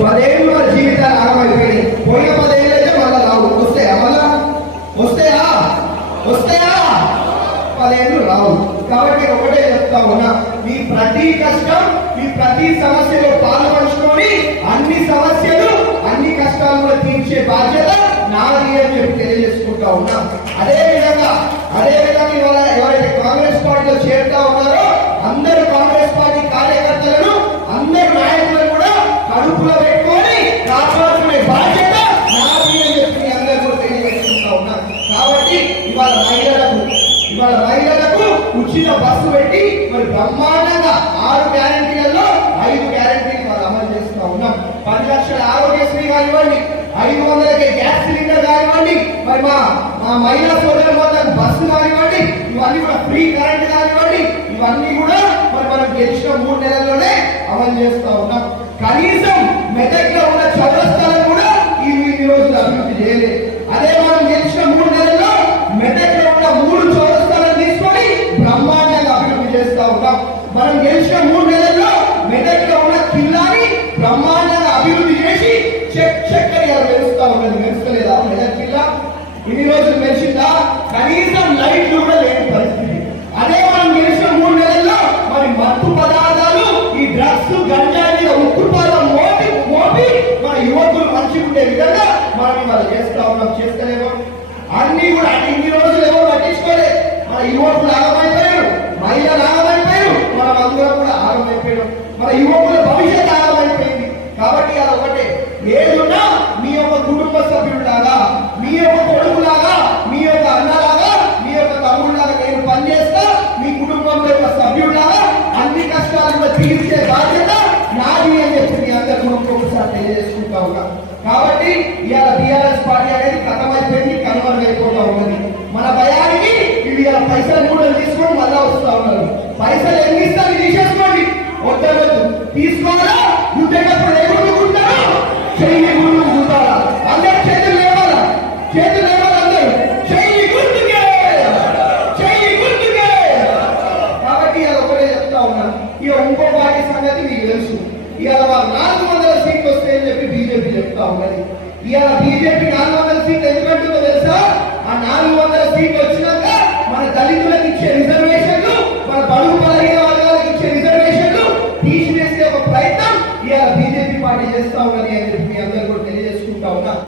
పదేళ్ళు జీవితాలు ఆగమైపోయినాయి. పోయిన పదేళ్ళు అయితే మళ్ళా రావు. వస్తాయా మళ్ళా? వస్తాయా? వస్తాయా? పదేళ్ళు రావు. కాబట్టి ఒకటే చెప్తా ఉన్నా మీ ప్రతి కష్టం మీ ప్రతి సమస్యలో పాల్పంచుకొని అన్ని సమస్యలు అన్ని కష్టాలు కూడా తీర్చే బాధ్యత నాది అని చెప్పి తెలియజేసుకుంటా ఉన్నా. అదే విధంగా అదే విధంగా ఇవాళ ఎవరైతే కాంగ్రెస్ పార్టీలో చేరుతా ఉన్నారో మహిళలకు ఇవాళ మహిళలకు ఉచిత బస్సు పెట్టి మరి బ్రహ్మాండంగా ఆరు గ్యారంటీలలో ఐదు గ్యారంటీని మనం అమలు చేస్తూ ఉన్నాం. పది లక్షల ఆరోగ్యశ్రీ కానివ్వండి ఐదు వందలకి గ్యాస్ సిలిండర్ కానివ్వండి మరి మా మా మహిళా సోదరు మొత్తం బస్సు కానివ్వండి ఇవన్నీ కూడా ఫ్రీ కరెంట్ కానివ్వండి ఇవన్నీ కూడా మరి మనం గెలిచిన మూడు నెలల్లోనే అమలు చేస్తూ ఉన్నాం. కనీసం మెదక్లో ఉన్న చౌరస్తాలను కూడా ఈ ఈ రోజులు అభివృద్ధి చేయలేదు. అదే ఇన్ని రోజులు మెరిసిందా? కనీసం లైట్లు కూడా లేని పరిస్థితి. అదే మనం గెలిచిన మూడు నెలల్లో మరి మత్తు పదార్థాలు ఈ డ్రగ్స్ గంజాయి ఉక్కుపాదం మోపి మోపి మన యువకులు మంచిగా ఉండే విధంగా మనం ఇవాళ చేస్తా ఉన్నాం చేస్తలేమో. అన్ని కూడా అన్ని ఇన్ని రోజులు ఎవరు పట్టించుకోలే. మన యువకులు ఆగమైపోయారు మహిళలు ఆగమైపోయారు మనం అందరం కూడా ఆగమైపోయారు. మన యువకుల చేసుకుంటా ఉన్నా. కాబట్టి ఇవాళ బీఆర్ఎస్ పార్టీ అనేది కథమైపోయింది కనుమరుగైపోతా ఉన్నది. మన భయానికి వీళ్ళు ఇలా పైసలు కూడా తీసుకొని మళ్ళా వస్తా ఉన్నారు. పైసలు ఎన్ని ఇస్తారు? తీసేసుకోండి. వద్దవద్దు తీసుకోవాలా? గుడ్డేటప్పుడు ఎగురుకుంటారు చెయ్యి గుర్తుకుంటారా అందరు చేతులు లేవాలా? చేతులు లేవాలి అందరు. చెయ్యి గుర్తుకే చెయ్యి గుర్తుకే కాబట్టి అది ఒకటే చెప్తా ఉన్నాను ఇక ఇంకో పార్టీ సంగతి మీకు తెలుసు. ఇవాళ వాళ్ళు నాలుగు వందల సీట్లు వస్తాయని చెప్పి బీజేపీ చెప్తా ఉన్నది. ఇవాళ బీజేపీ నాలుగు వందల సీట్లు ఎందుకంటుందో తెలుసా? ఆ నాలుగు వందల సీట్లు వచ్చినాక మన దళితులకు ఇచ్చే రిజర్వేషన్లు మన బడుగు బలహీన వర్గాలకు ఇచ్చే రిజర్వేషన్లు తీసివేసే ఒక ప్రయత్నం ఇవాళ బీజేపీ పార్టీ చేస్తా ఉన్నది అని చెప్పి అందరూ కూడా తెలియజేసుకుంటా ఉన్నా.